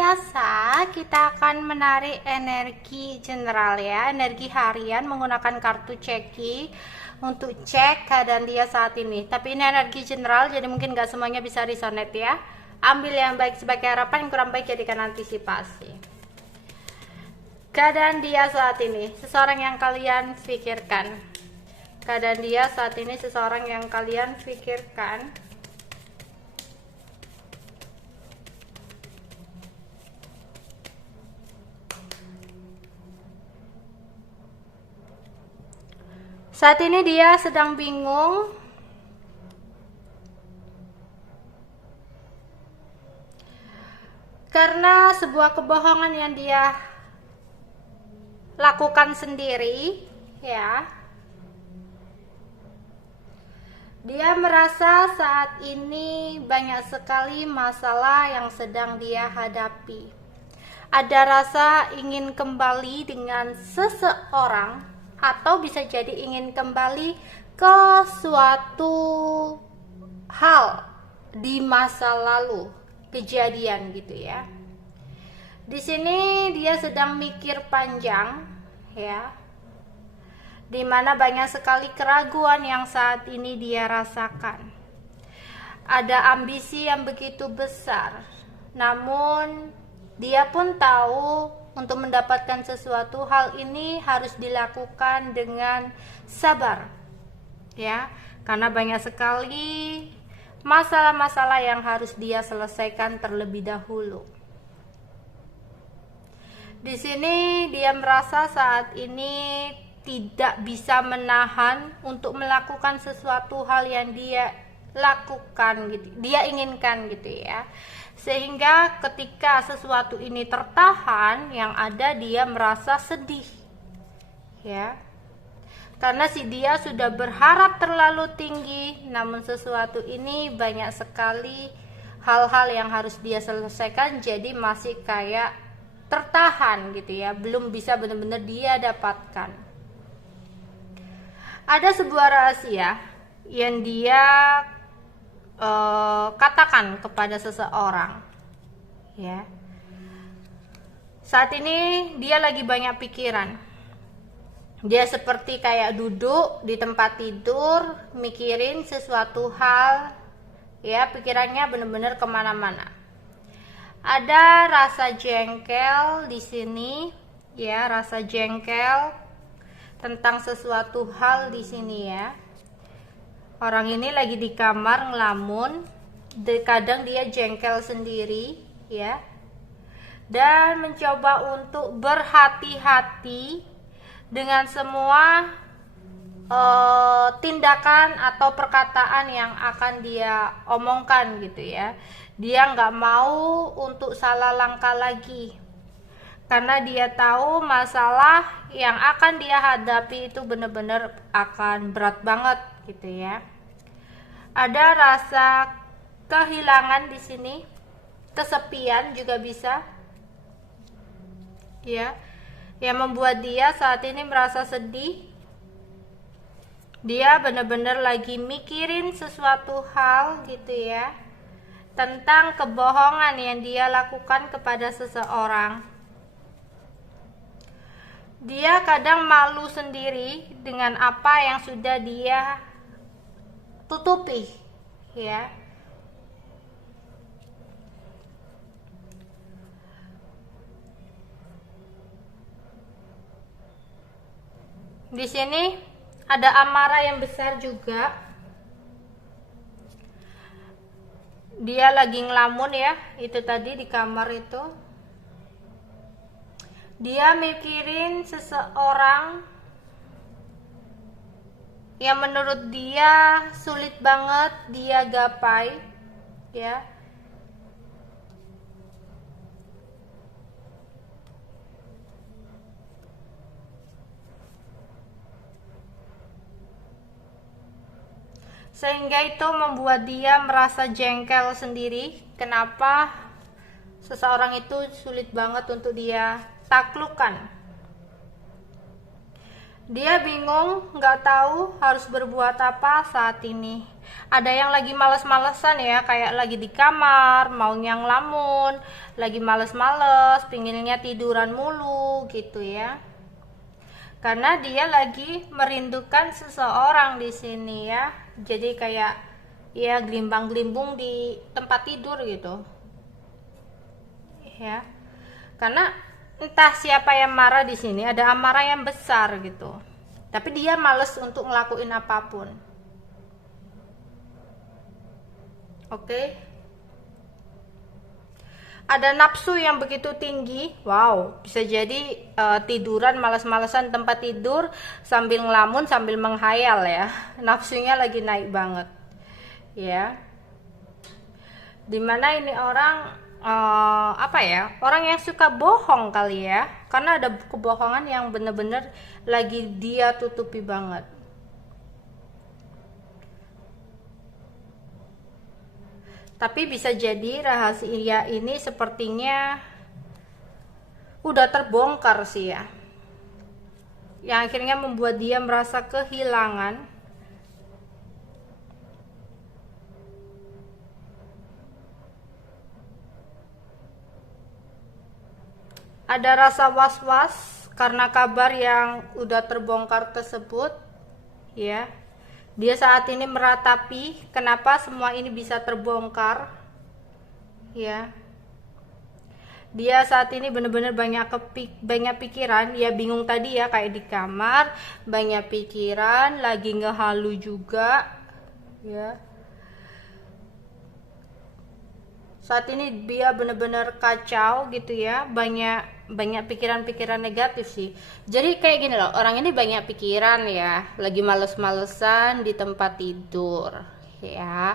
biasa, kita akan menarik energi general ya, energi harian menggunakan kartu ceki untuk cek keadaan dia saat ini. Tapi ini energi general, jadi mungkin gak semuanya bisa resonate ya. Ambil yang baik sebagai harapan, yang kurang baik jadikan antisipasi. Keadaan dia saat ini, seseorang yang kalian pikirkan. Keadaan dia saat ini, seseorang yang kalian pikirkan. Saat ini dia sedang bingung karena sebuah kebohongan yang dia lakukan sendiri ya. Dia merasa saat ini banyak sekali masalah yang sedang dia hadapi. Ada rasa ingin kembali dengan seseorang, atau bisa jadi ingin kembali ke suatu hal di masa lalu, kejadian gitu ya. Di sini dia sedang mikir panjang ya, dimana banyak sekali keraguan yang saat ini dia rasakan. Ada ambisi yang begitu besar, namun dia pun tahu untuk mendapatkan sesuatu hal ini harus dilakukan dengan sabar ya, karena banyak sekali masalah-masalah yang harus dia selesaikan terlebih dahulu. Di sini dia merasa saat ini tidak bisa menahan untuk melakukan sesuatu hal yang dia lakukan gitu, dia inginkan gitu ya. Sehingga ketika sesuatu ini tertahan, yang ada dia merasa sedih ya, karena si dia sudah berharap terlalu tinggi, namun sesuatu ini banyak sekali hal-hal yang harus dia selesaikan, jadi masih kayak tertahan gitu ya, belum bisa benar-benar dia dapatkan. Ada sebuah rahasia yang dia katakan kepada seseorang ya. Saat ini dia lagi banyak pikiran. Dia seperti kayak duduk di tempat tidur mikirin sesuatu hal ya, pikirannya benar-benar kemana-mana. Ada rasa jengkel di sini ya, rasa jengkel tentang sesuatu hal di sini ya. Orang ini lagi di kamar ngelamun, kadang dia jengkel sendiri ya, dan mencoba untuk berhati-hati dengan semua tindakan atau perkataan yang akan dia omongkan gitu ya. Dia nggak mau untuk salah langkah lagi, karena dia tahu masalah yang akan dia hadapi itu benar-benar akan berat banget gitu ya. Ada rasa kehilangan di sini, kesepian juga bisa ya, yang membuat dia saat ini merasa sedih. Dia benar-benar lagi mikirin sesuatu hal gitu ya, tentang kebohongan yang dia lakukan kepada seseorang. Dia kadang malu sendiri dengan apa yang sudah dia tutupi ya. Di sini ada amarah yang besar juga. Dia lagi ngelamun ya, itu tadi di kamar itu. Dia mikirin seseorang yang menurut dia sulit banget dia gapai ya. Sehingga itu membuat dia merasa jengkel sendiri, kenapa seseorang itu sulit banget untuk dia taklukkan. Dia bingung, nggak tahu harus berbuat apa saat ini. Ada yang lagi males-malesan ya, kayak lagi di kamar, maunya ngelamun, lagi males-males, pinginnya tiduran mulu gitu ya. Karena dia lagi merindukan seseorang di sini ya. Jadi kayak ya gelimbang-gelimbung di tempat tidur gitu. Ya. Karena entah siapa yang marah di sini, ada amarah yang besar gitu. Tapi dia males untuk ngelakuin apapun. Oke. Ada nafsu yang begitu tinggi. Wow, bisa jadi tiduran males-malesan tempat tidur sambil ngelamun, sambil menghayal ya. Nafsunya lagi naik banget. Ya. Dimana ini orang apa ya, orang yang suka bohong kali ya, karena ada kebohongan yang bener-bener lagi dia tutupi banget. Tapi bisa jadi rahasia ini sepertinya udah terbongkar sih ya, yang akhirnya membuat dia merasa kehilangan. Ada rasa was-was karena kabar yang udah terbongkar tersebut ya. Dia saat ini meratapi kenapa semua ini bisa terbongkar ya. Dia saat ini benar-benar banyak pikiran, ya bingung tadi ya, kayak di kamar banyak pikiran, lagi ngehalu juga ya. Saat ini dia benar-benar kacau gitu ya, banyak pikiran-pikiran negatif sih. Jadi kayak gini loh, orang ini banyak pikiran ya, lagi males-malesan di tempat tidur ya.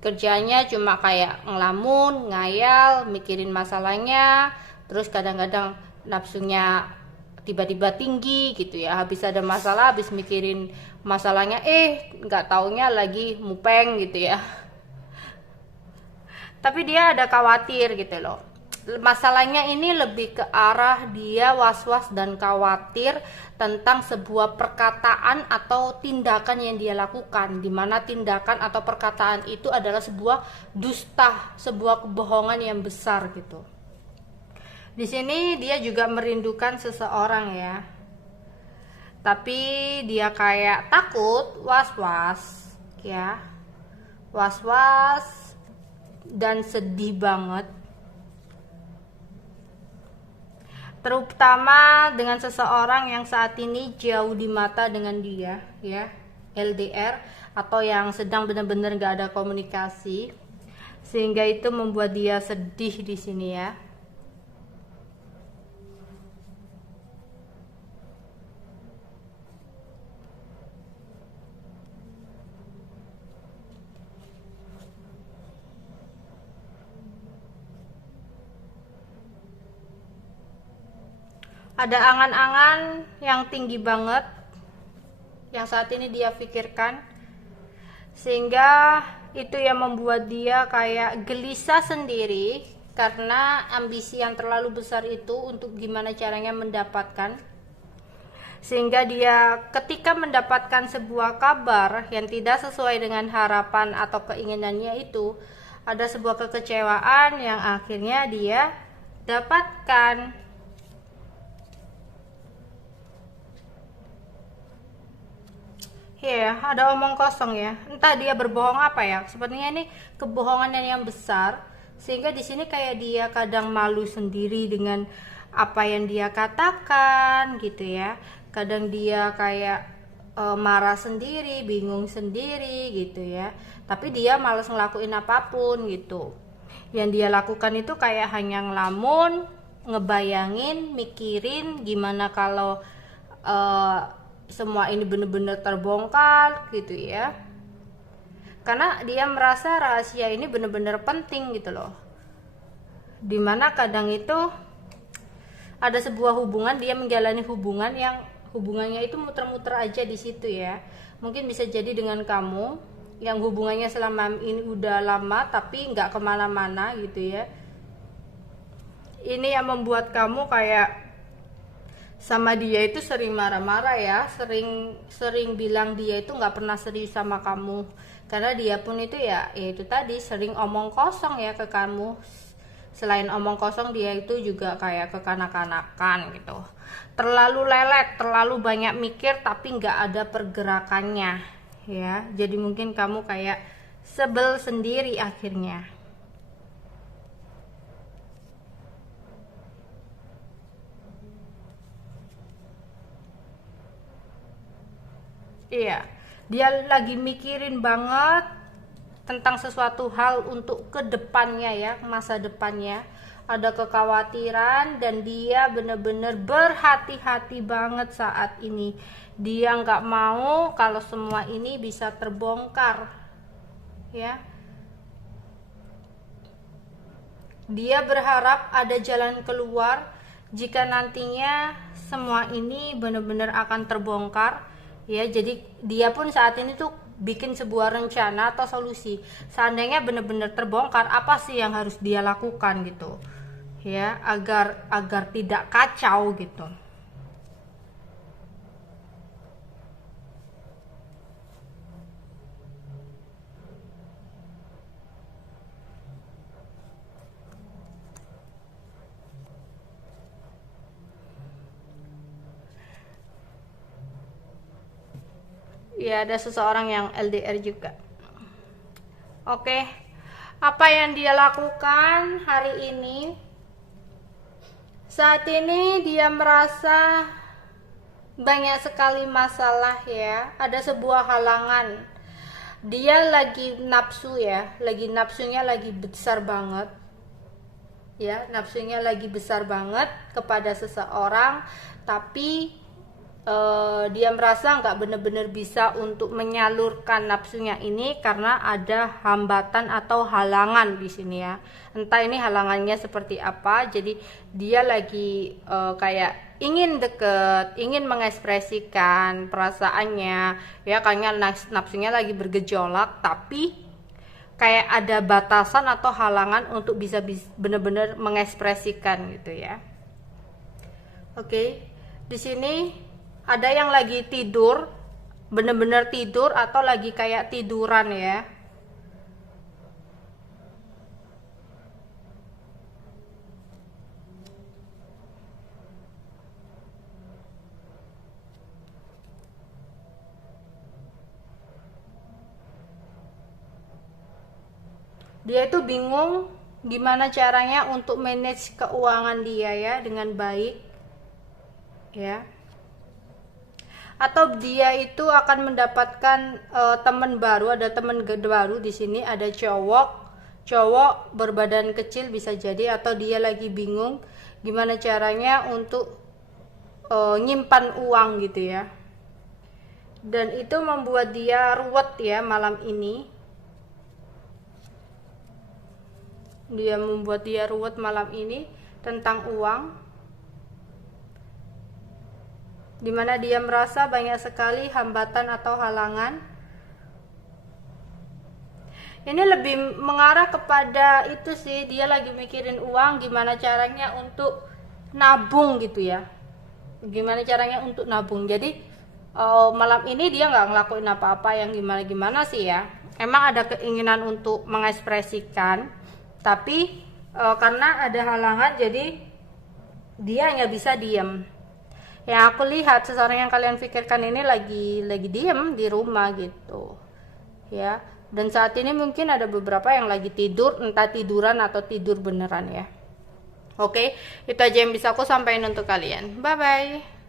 Kerjanya cuma kayak ngelamun, ngayal, mikirin masalahnya, terus kadang-kadang nafsunya tiba-tiba tinggi gitu ya. Habis ada masalah, habis mikirin masalahnya, nggak taunya lagi mupeng gitu ya. Tapi dia ada khawatir gitu loh. Masalahnya ini lebih ke arah dia was-was dan khawatir tentang sebuah perkataan atau tindakan yang dia lakukan, di mana tindakan atau perkataan itu adalah sebuah dusta, sebuah kebohongan yang besar gitu. Di sini dia juga merindukan seseorang ya, tapi dia kayak takut, was-was ya, was-was dan sedih banget, terutama dengan seseorang yang saat ini jauh di mata dengan dia ya, LDR atau yang sedang benar-benar gak ada komunikasi, sehingga itu membuat dia sedih di sini ya. Ada angan-angan yang tinggi banget yang saat ini dia pikirkan, sehingga itu yang membuat dia kayak gelisah sendiri karena ambisi yang terlalu besar itu untuk gimana caranya mendapatkan, sehingga dia ketika mendapatkan sebuah kabar yang tidak sesuai dengan harapan atau keinginannya itu, ada sebuah kekecewaan yang akhirnya dia dapatkan. Iya, ada omong kosong ya. Entah dia berbohong apa ya. Sepertinya ini kebohongan yang besar, sehingga di sini kayak dia kadang malu sendiri dengan apa yang dia katakan gitu ya. Kadang dia kayak marah sendiri, bingung sendiri gitu ya. Tapi dia malas ngelakuin apapun gitu. Yang dia lakukan itu kayak hanya ngelamun, ngebayangin, mikirin gimana kalau semua ini benar-benar terbongkar gitu ya, karena dia merasa rahasia ini benar-benar penting gitu loh, dimana kadang itu ada sebuah hubungan, dia menjalani hubungan yang hubungannya itu muter-muter aja di situ ya. Mungkin bisa jadi dengan kamu yang hubungannya selama ini udah lama tapi nggak kemana-mana gitu ya. Ini yang membuat kamu kayak sama dia itu sering marah-marah ya, sering sering bilang dia itu nggak pernah serius sama kamu, karena dia pun itu ya itu tadi sering omong kosong ya ke kamu. Selain omong kosong, dia itu juga kayak kekanak-kanakan gitu, terlalu lelet, terlalu banyak mikir tapi nggak ada pergerakannya ya. Jadi mungkin kamu kayak sebel sendiri akhirnya. Iya, dia lagi mikirin banget tentang sesuatu hal untuk ke depannya ya, masa depannya. Ada kekhawatiran dan dia bener-bener berhati-hati banget saat ini. Dia nggak mau kalau semua ini bisa terbongkar, ya. Dia berharap ada jalan keluar jika nantinya semua ini benar-benar akan terbongkar ya. Jadi dia pun saat ini tuh bikin sebuah rencana atau solusi. Seandainya benar-benar terbongkar, apa sih yang harus dia lakukan gitu. Ya, agar tidak kacau gitu. Ya, ada seseorang yang LDR juga. Oke, apa yang dia lakukan hari ini? Saat ini dia merasa banyak sekali masalah ya. Ada sebuah halangan. Dia lagi nafsu ya, lagi nafsunya lagi besar banget. Ya, nafsunya lagi besar banget kepada seseorang, tapi dia merasa nggak benar-benar bisa untuk menyalurkan nafsunya ini karena ada hambatan atau halangan di sini ya. Entah ini halangannya seperti apa. Jadi dia lagi kayak ingin deket, ingin mengekspresikan perasaannya ya, karena nafsunya lagi bergejolak, tapi kayak ada batasan atau halangan untuk bisa benar-benar mengekspresikan gitu ya. Oke, di sini ada yang lagi tidur, bener-bener tidur atau lagi kayak tiduran ya. Dia itu bingung gimana caranya untuk manage keuangan dia ya dengan baik ya. Atau dia itu akan mendapatkan teman baru, ada teman baru di sini, ada cowok berbadan kecil bisa jadi, atau dia lagi bingung gimana caranya untuk nyimpan uang gitu ya. Dan itu membuat dia ruwet ya malam ini. Dia membuat dia ruwet malam ini tentang uang, dimana dia merasa banyak sekali hambatan atau halangan. Ini lebih mengarah kepada itu sih, dia lagi mikirin uang, gimana caranya untuk nabung gitu ya, gimana caranya untuk nabung. Jadi malam ini dia nggak ngelakuin apa-apa yang gimana-gimana sih ya. Emang ada keinginan untuk mengekspresikan, tapi karena ada halangan jadi dia nggak bisa diem. Yang aku lihat seseorang yang kalian pikirkan ini lagi diem di rumah gitu ya. Dan saat ini mungkin ada beberapa yang lagi tidur, entah tiduran atau tidur beneran ya. Oke, itu aja yang bisa aku sampaikan untuk kalian. Bye bye.